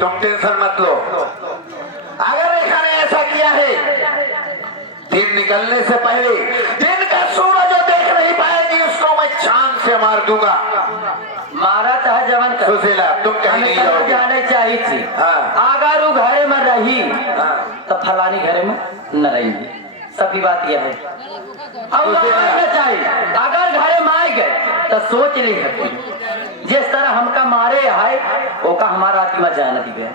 तुम टेंशन मत लो। अगर रेखा ने ऐसा किया है, दिन निकलने से पहले दिन का सूरज जो देख नहीं पाएगी उसको मैं चांद से मार दूंगा। मारा चाहे जवन कर सुशीला तुम कहीं नहीं जाओगी। जाने चाहिए थी। हाँ। अगर वो घरे में रही हाँ। तो फलानी घरे में न रहेंगी। सभी बात यह है। अब चाहिए अगर घरे में आए गए तो सोच ली सकती जिस तरह हमका मारे है ओका हमारा आत्मा जान दी गए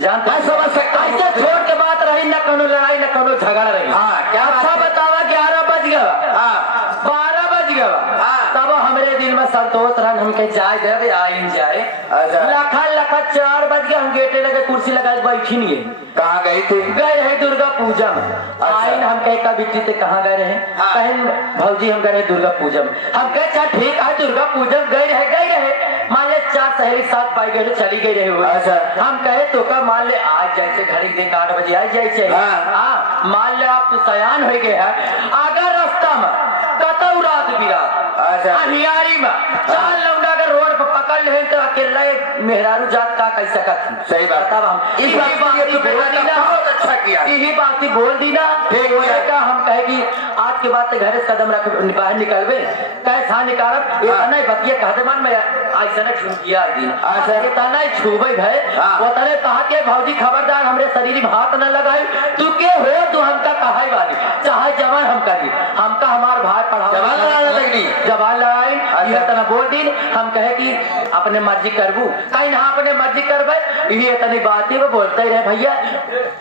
जानता है समझ सकता ऐसे छोड़ के बात रही न कोनो लड़ाई न कोनो झगड़ा रही। हाँ क्या अच्छा बतावा 11 बज गया। हाँ 12 बज गया। हाँ तब हमरे दिल में संतोष रन हमके जाए देवे आइन जाए। अच्छा लखा लखा 4 बज गए हम गेटे लगे कुर्सी लगा के बैठी नहीं है। कहाँ गई थी? गए है दुर्गा पूजा में। आइन हम कहे का बिट्टी थे कहाँ गए रहे? हाँ। कहें भौजी हम गए रहे दुर्गा पूजा में। हम कहे अच्छा ठीक है दुर्गा पूजा में गए रहे मान ले 4 सहेली साथ पाई गए चली गई रहे। अच्छा हम कहे तो का मान ले आज जैसे घड़ी दिन 8 बजे आ जाए चाहिए। हाँ मान ले आप तो सयान हो गए हैं अगर रास्ता में कतौ रात बिरात हियारी में 4 लौंडा अगर रोड पर पकड़ ले तो अकेला मेहरारू जात का कैसे सकत। सही बात। तब हम इस बात के लिए तो बहुत अच्छा किया। यही बात की बोल दी ना का हम कहे कि आज के बाद घर से कदम रख बाहर निकलबे कैसा निकारब नहीं बतिया कहते मान में ऐसा ने छू किया दिन ऐसा नहीं छूबे भय वो तने कहा के भौजी खबरदार हमरे शरीर में हाथ न लगाई तू के हो तू हमका कहाई वाली चाहे जवान हम करी हमका हमार भाई पढ़ाओ जवान लड़ाई यह तना बोल दिन हम कहे कि अपने मर्जी करबू कहीं ना अपने मर्जी करबे ये तनी बात ही वो बोलते रहे भैया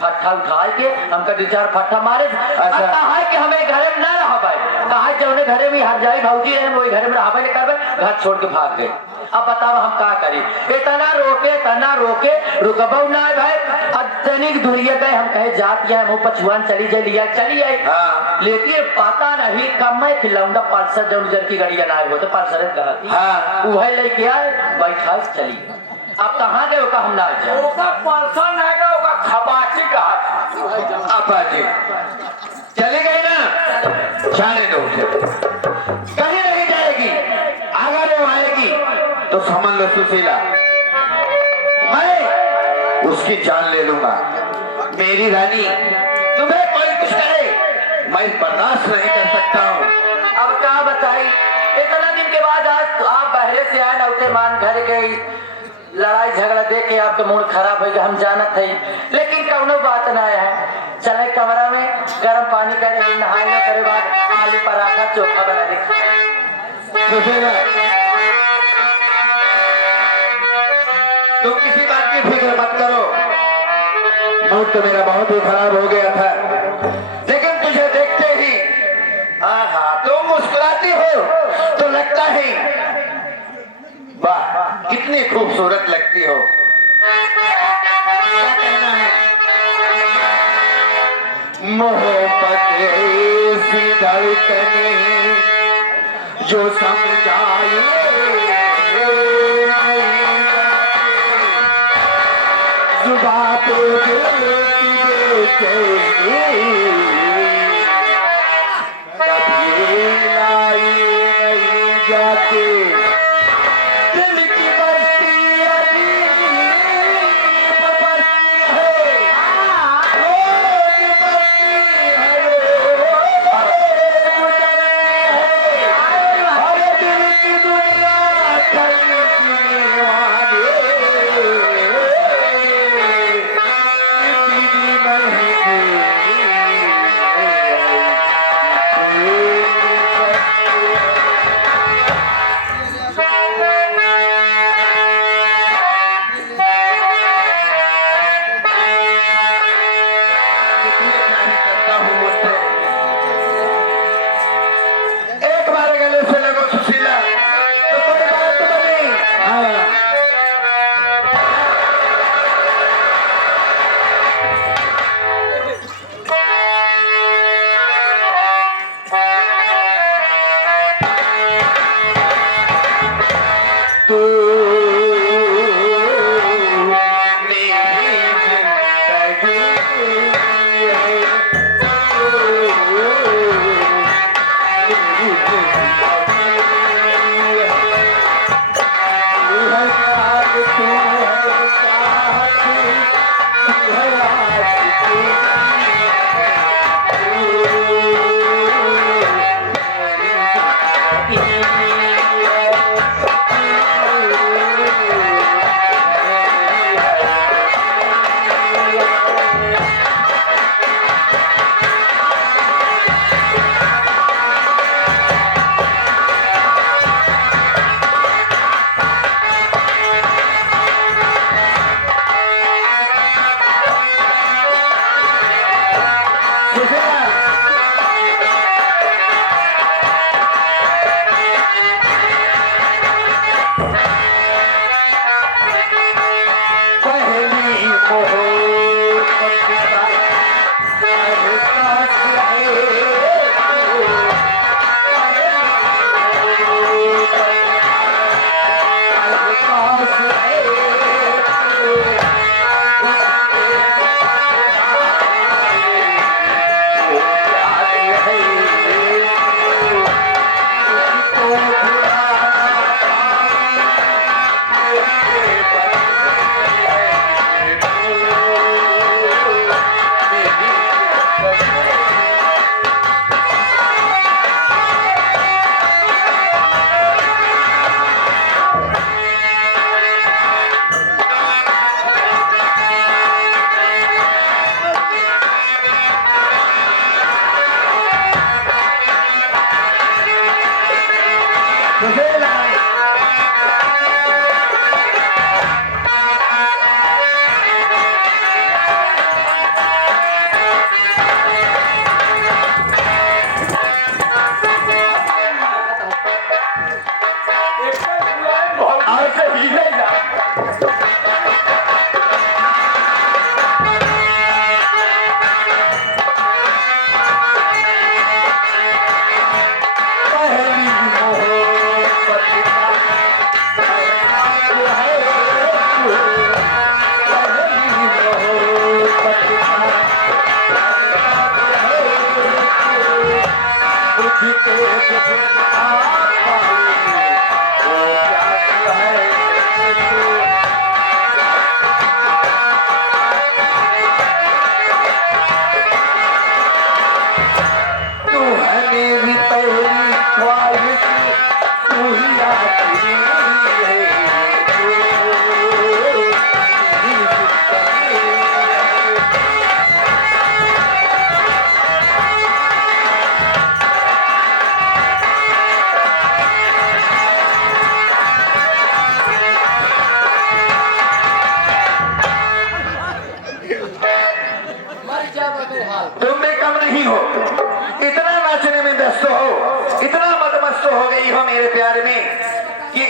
फट्टा उठा के हमका 2-4 फट्टा मारे। कहा कि हमें घरे में न रहबे कहा जौने घरे में हर जाई भौजी रहे वही घरे में रहबे नहीं करबे घर छोड़ के भाग गए। अब बताओ हम क्या करी तना रोके रुकबो ना भाई अतनिक दुनिया गए हम कहे जात या मुंह पछुआन चली जाए लिया चली आई। लेकिन पता नहीं कब मैं खिलाऊंगा पल्सर जौन जन की गाड़ियां ना हो तो पल्सर कहा वह लेके आए बैठा चली। अब कहाँ गए ओका हम ना जाए ओका पल्सर ना गए ओका खपाची कहा अपाची चली गई ना जाने दो कहीं नहीं जाएगी। अगर वो आएगी तो समझ लो सुशीला मैं उसकी जान ले लूंगा। मेरी रानी तुम्हें कोई कुछ करे मैं बर्दाश्त नहीं कर सकता हूँ। अब क्या बताई इतना दिन के बाद आज आप बहरे से आए नौते मान घर गई लड़ाई झगड़ा देख के आपका मूड खराब हो गया हम जानत है लेकिन कौनो बात ना है चले कमरा में गर्म पानी करे नहाए न करे बाद आलू पराठा चोखा बना दे। तुम किसी बात की फिक्र मत करो। मूड तो मेरा बहुत ही खराब हो गया था लेकिन तुझे देखते ही हाँ तुम मुस्कुराती हो तो लगता है वाह कितनी खूबसूरत लगती हो। मोहब्बत ऐसी धड़कने जो समझाए जुबां पे कभी लाई नहीं जाते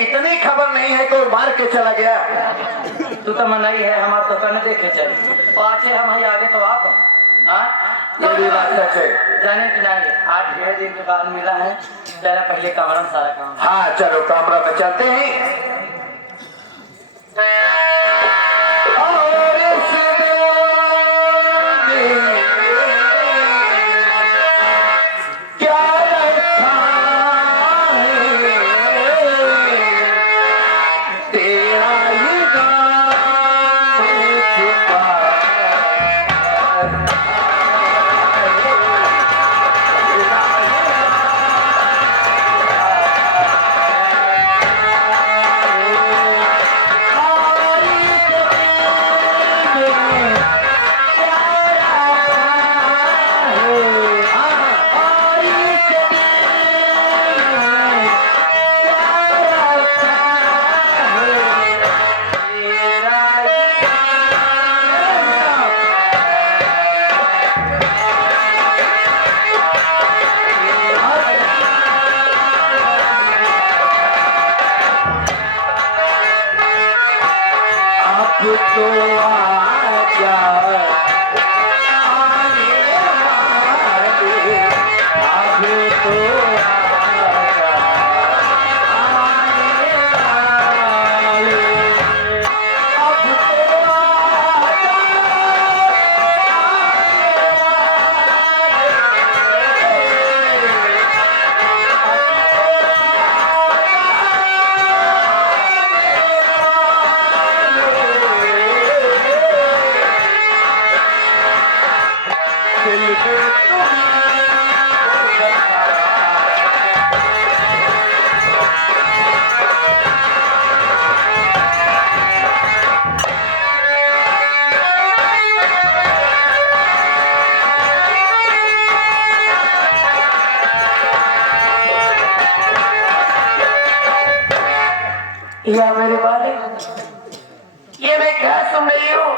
इतनी खबर नहीं है कि वो मार के चला गया। तू तो मना ही है हमारे तो करने देखे चल पाचे हम ही आगे तो आप हाँ ये भी बात सच है। जाने की नहीं आज 1.5 दिन के बाद मिला है पहले पहले कमरा में सारा काम हाँ चलो कमरा में चलते हैं। और इस दिल में क्या रखा है, तेरा ही नाम छुपा तो आजा आने वाले, अब तो आजा आने वाले, अब तो आजा दिल पे या मेरे मालिक ये मैं क्या सुन रही हूँ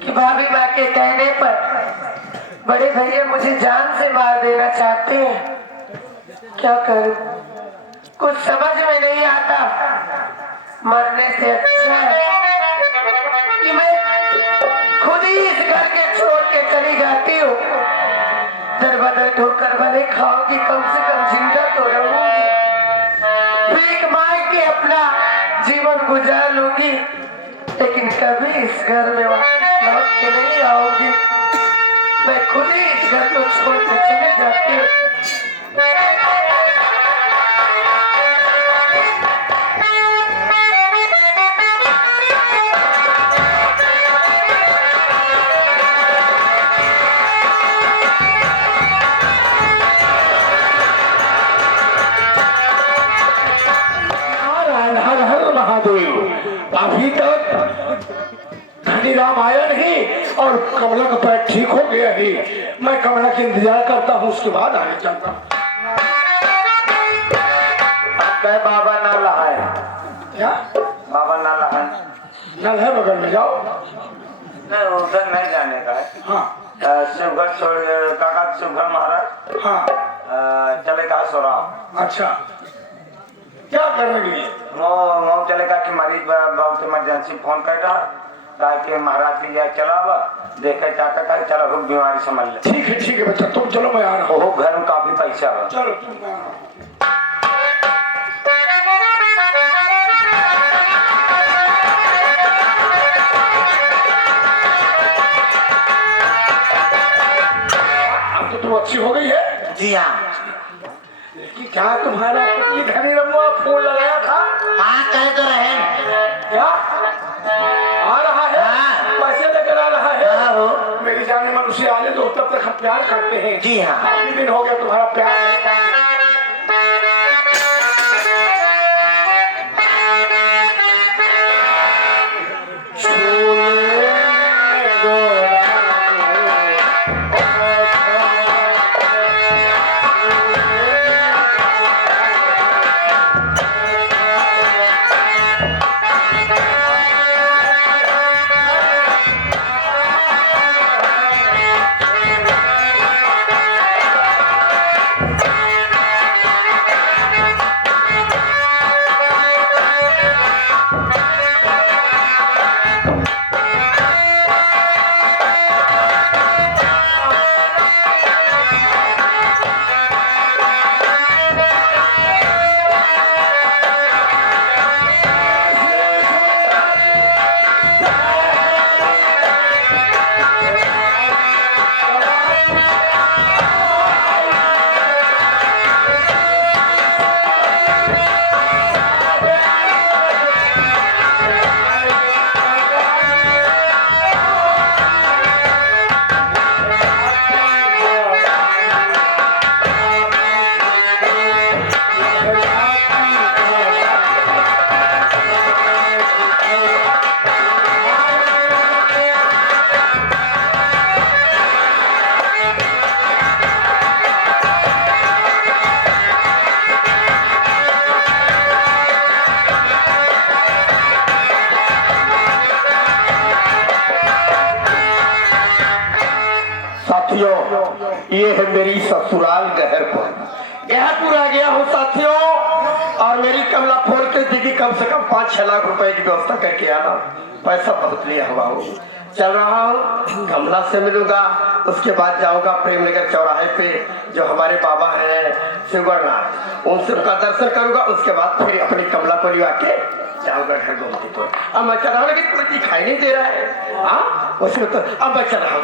कि भाभी माँ के कहने पर बड़े भैया मुझे जान से मार देना चाहते हैं। क्या करूं कुछ समझ में नहीं आता। मरने से अच्छा है कि मैं खुद ही इस घर के छोड़ के चली जाती हूँ। दर बदर ठोकर भले खाऊंगी कम से कम जिंदा तो रहूंगी। भीख मांग के अपना जीवन गुजार लूंगी लेकिन कभी इस घर में वापस लौट के नहीं आऊंगी। मैं खुद ही इस घर को छोड़ के चले जाती हूँ। नारायण हर हर महादेव। अभी तक धनीराम आया नहीं और कमला का पैर ठीक हो गया ही। मैं कमला के इंतजार करता हूँ उसके बाद आगे चलता हूँ। अब कह बाबा ना लहाए, क्या बाबा ना लहाए। नल है बगल में, जाओ। नहीं उधर नहीं जाने का है। हाँ शिवघर छोड़ काका शिवघर महाराज हाँ चलेगा सोराव। अच्छा क्या करने के लिए? वो चलेगा कि मरीज बहुत इमरजेंसी फोन कर रहा कहा कि महाराज की जाए चला हुआ देखे चाहता का चलो हुक बीमारी समझ ले। ठीक है बच्चा तुम चलो मैं आ रहा हूँ। वो घर में काफी पैसा है। चलो तुम मैं आ रहा हूँ। अब तो तुम अच्छी हो गई है। जी हाँ लेकिन क्या तुम्हारा पति धनीराम फूल लगाया था? हाँ कह तो रहे क्या आ रहा है? हाँ। पैसे लेकर आ रहा है? हाँ हो मेरी जाने मन उसे आने दो तब तक हम प्यार करते हैं। जी हाँ। काफी दिन हो गया तुम्हारा प्यार नहीं पाया। ये है मेरी ससुराल गहरपुर। गहरपुर आ गया हूँ साथियों, और मेरी कमला फोन के थी कि कम से कम 5-6 लाख रुपए की व्यवस्था करके आना। पैसा बहुत लिया हुआ हूँ, चल रहा हूँ, कमला से मिलूंगा, उसके बाद जाऊंगा प्रेमनगर चौराहे पे जो हमारे बाबा हैं शिवरनाथ, उनसे उनका दर्शन करूंगा। उसके बाद फिर अपनी कमला को लिवा के जाऊंगा घर घूमती। तो अब मैं चल रहा हूँ, लेकिन कोई दिखाई नहीं दे रहा है। हाँ उसमें तो अब मैं चल रहा हूँ।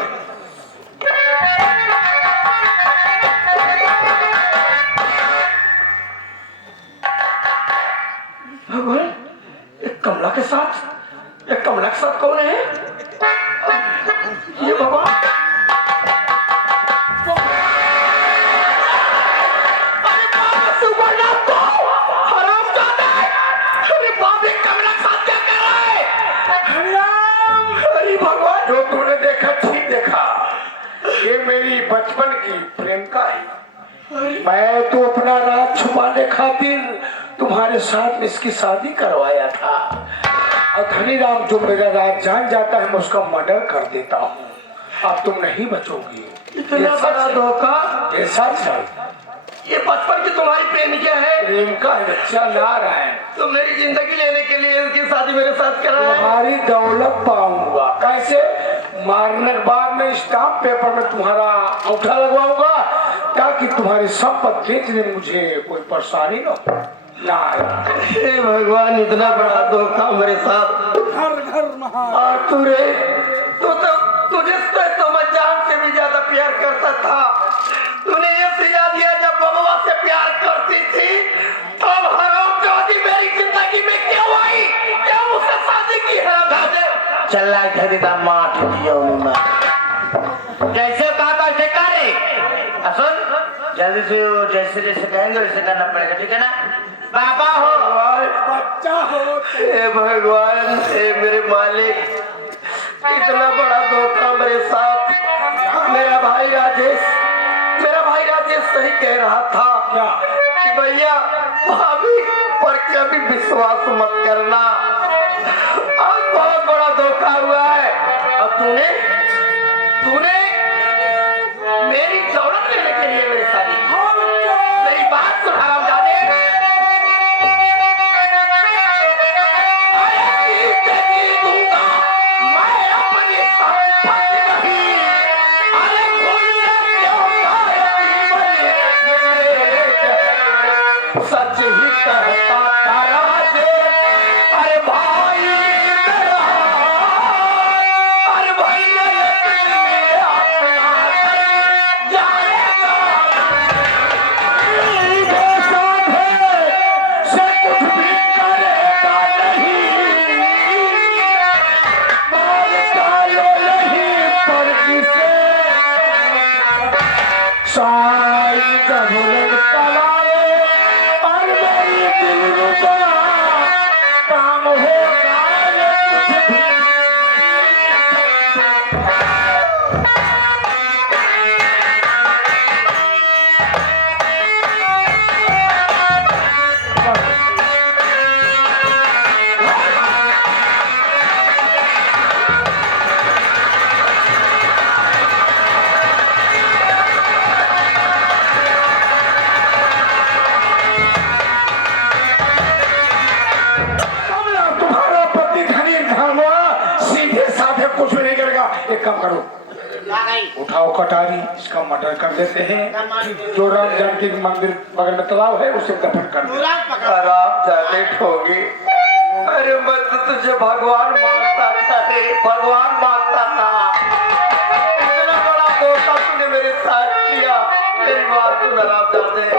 भगवान, कमला के साथ, ये कमला के साथ कौन है? ये बाबा, अरे बाबा सुबरनाथ को हरामजादा है। अरे बाप रे, कमला के साथ क्या कर रहा है? अरे भगवान, जो तूने देखा ठीक देखा, ये मेरी बचपन की प्रेमिका है। मैं तो अपना राज छुपाने खातिर तुम्हारे साथ में इसकी शादी करवाया था, और धनीराम जो मेरा राज जान जाता है मैं उसका मर्डर कर देता हूँ। अब तुम नहीं बचोगी। इतना बड़ा धोखा। ये सच है। ये बचपन की तुम्हारी प्रेमिका है? प्रेमिका है, बच्चा नारायण। तो मेरी जिंदगी लेने के लिए इसकी शादी मेरे साथ करा है? तुम्हारी दौलत पाऊंगा कैसे? मारने के बाद में स्टाम्प पेपर में तुम्हारा अंगूठा लगवाऊंगा, ताकि तुम्हारी संपत्ति बेचने में मुझे कोई परेशानी न हो। हे भगवान, इतना बड़ा धोखा मेरे साथ। और तू रे, तुझे तो मैं जान से भी ज्यादा प्यार करता था। तूने ये सिला दिया जब बबुआ से प्यार करती थी, तब हरामजादी मेरी जिंदगी में क्यों आई? क्यों उससे शादी की है? चल रहा है धीरे मार जैसे कहा कैसे करे। सुन, जल्दी से जैसे जैसे कहेंगे वैसे करना पड़ेगा, ठीक है ना? बाबा हो, बच्चा हो। हे भगवान, हे मेरे मालिक, इतना बड़ा धोखा मेरे साथ। मेरा भाई राजेश सही कह रहा था कि भैया भाभी पर कभी विश्वास मत करना। आज बहुत बड़ा धोखा हुआ है। और तूने मेरी दौलत लेने के लिए मेरी शादी की। मेरी बात सुन हरामजादे, सच ही कहता था राजे। अरे भाई मेरा, अरे भैया अपना जाएगा से कुछ भी करेगा नहीं, मार डालो नहीं पर किसे साई जबरन कलाए, और मेरी दिल रुपा काम होगा कुछ भी। एक काम करो, उठाओ कटारी, इसका मर्डर कर देते हैं। जो राम जानकी मंदिर बगल में तालाब है उसे दफन कर दो। आराम जाने ठोगी। अरे मैं तो तुझे भगवान मानता था रे, भगवान मानता था। इतना बड़ा धोखा तूने मेरे साथ किया। मेरी बात सुन आराम जाने।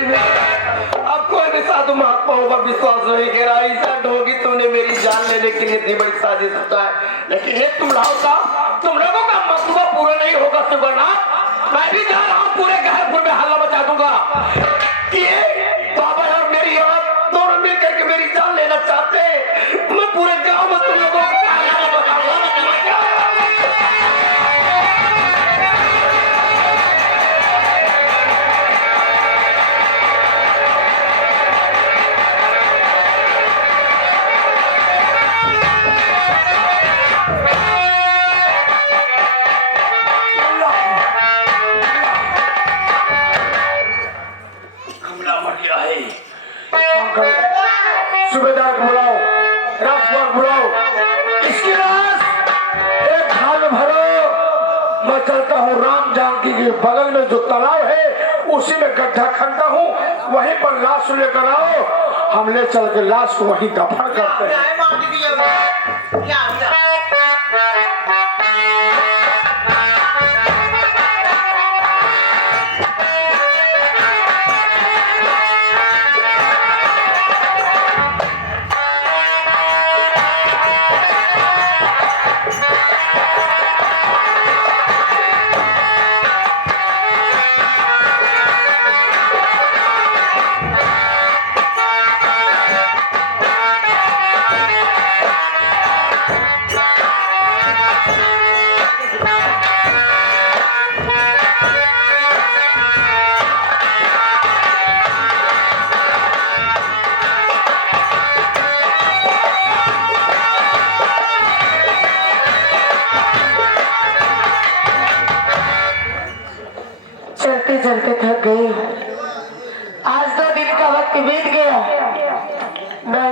कोई भी साधु महात्माओं पर विश्वास नहीं करा। ऐसा ढोगी तुमने मेरी जान लेने के लिए इतनी बड़ी साजिश होता है, लेकिन ये तुम लोगों का मसला पूरा नहीं होगा सुगरनाथ। मैं भी जा रहा हूँ, पूरे गहरपुर में हल्ला मचा दूंगा कि बाबा और मेरी औरत दोनों मिलकर के मेरी जान लेना चाहते हैं। मैं पूरे गांव में तुम लोगों को हल्ला बताऊंगा। सूबेदार को बुलाओ, राजकुमार बुलाओ, इसकी लाश एक खाल में भरो। मैं चलता हूँ राम जानकी के बगल में जो तालाब है उसी में गड्ढा खनता हूँ, वहीं पर लाश लेकर आओ। हम ले चल के लाश को वहीं दफन करते हैं।